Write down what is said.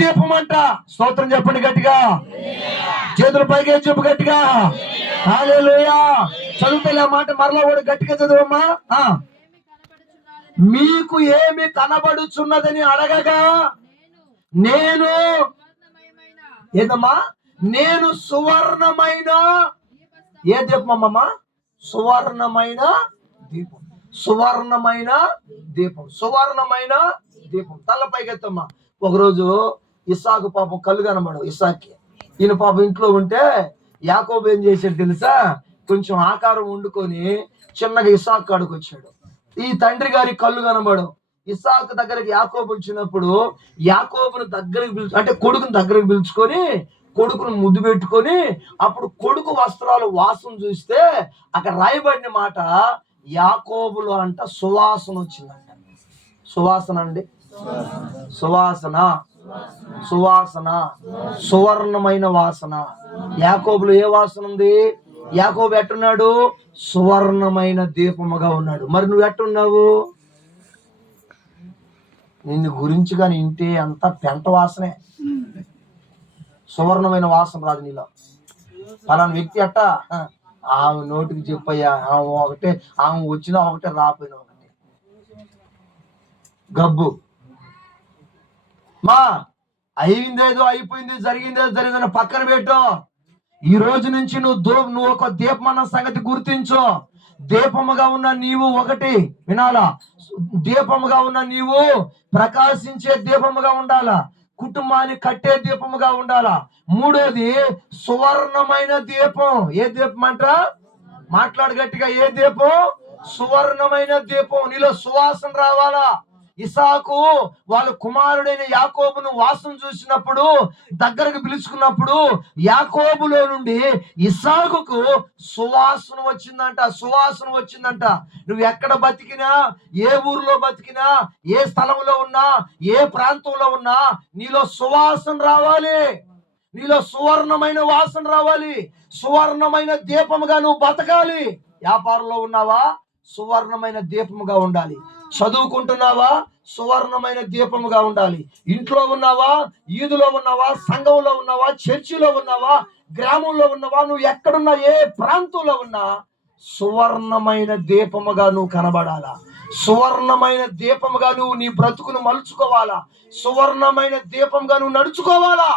దీపం అంట. స్తోత్రం చెప్పండి గట్టిగా, చేతుల పైకి చెప్పు గట్టిగా. హల్లెలూయా. చదువుతలే మాట మరలా కూడా గట్టిగా చదువమ్మా. మీకు ఏమి కనబడుచున్నదని అడగగా నేను ఏదమ్మా, నేను సువర్ణమైన ఏ దీపం అమ్మా? సువర్ణమైన దీపం. సువర్ణమైన దీపం. సువర్ణమైన దీపం. తలపైకి ఎత్తమ్మా. ఒకరోజు ఇస్సాకు పాపం కళ్ళు కనబడవు ఇస్సాక్కి. ఈయన పాపం ఇంట్లో ఉంటే యాకోబు ఏం చేశాడు తెలుసా? కొంచెం ఆకారం వండుకొని చిన్నగా ఇస్సాకు కాడికి వచ్చాడు. ఈ తండ్రి గారి కళ్ళు కనబడవు. ఇస్సాకు దగ్గరికి యాకోబు వచ్చినప్పుడు యాకోబును దగ్గరికి అంటే కొడుకుని దగ్గరికి పిలుచుకొని కొడుకును ముద్దు పెట్టుకొని అప్పుడు కొడుకు వస్త్రాలు వాసన చూస్తే అక్కడ రాయబడిన మాట యాకోబులో అంట సువాసన వచ్చిందంట. సువాసన అండి, సువాసన, సువాసన, సువర్ణమైన వాసన. యాకోబులో ఏ వాసన ఉంది? యాకోబు ఎట్టున్నాడు? సువర్ణమైన దీపముగా ఉన్నాడు. మరి నువ్వు ఎట్టున్నావు? నిన్ను గురించి కానీ ఇంటే అంతా పెంట వాసనే, సువర్ణమైన వాసన రాదు నీలో. ఫలానా వ్యక్తి అట్ట ఆమె నోటికి చెప్పయ్యా, ఆమె ఒకటే, ఆమె వచ్చినా ఒకటే, రాపోయినా ఒకటే. గబ్బు మా అయిందేదో అయిపోయింది, జరిగిందేదో జరిగిందని పక్కన పెట్టు. ఈ రోజు నుంచి నువ్వు ఒక దీపం అన్న సంగతి గుర్తించు. దీపముగా ఉన్న నీవు ఒకటి వినాలా, దీపముగా ఉన్న నీవు ప్రకాశించే దీపముగా ఉండాలా, కుటుంబాన్ని కట్టే దీపముగా ఉండాలా. మూడోది సువర్ణమైన దీపం. ఏ దీపం అంట? మాట్లాడు గట్టిగా. ఏ దీపం? సువర్ణమైన దీపం. నీలో సువాసన రావాలా. ఇస్సాకు వాళ్ళ కుమారుడైన యాకోబును వాసన చూసినప్పుడు దగ్గరకు పిలుచుకున్నప్పుడు యాకోబులో నుండి ఇస్సాకుకు సువాసన వచ్చిందంట. సువాసన వచ్చిందంట. నువ్వు ఎక్కడ బతికినా, ఏ ఊరిలో బతికినా, ఏ స్థలంలో ఉన్నా, ఏ ప్రాంతంలో ఉన్నా నీలో సువాసన రావాలి. నీలో సువర్ణమైన వాసన రావాలి. సువర్ణమైన దీపముగా నువ్వు బతకాలి. వ్యాపారంలో ఉన్నావా? సువర్ణమైన దీపముగా ఉండాలి. చదువుకుంటున్నావా? సువర్ణమైన దీపముగా ఉండాలి. ఇంట్లో ఉన్నావా? ఈదులో ఉన్నావా? సంఘంలో ఉన్నావా? చర్చిలో ఉన్నావా? గ్రామంలో ఉన్నావా? నువ్వు ఎక్కడున్నా, ఏ ప్రాంతంలో ఉన్నా సువర్ణమైన దీపముగా నువ్వు కనబడాలా. సువర్ణమైన దీపముగా నువ్వు నీ బ్రతుకును మలుచుకోవాలా. సువర్ణమైన దీపంగా నువ్వు నడుచుకోవాలా.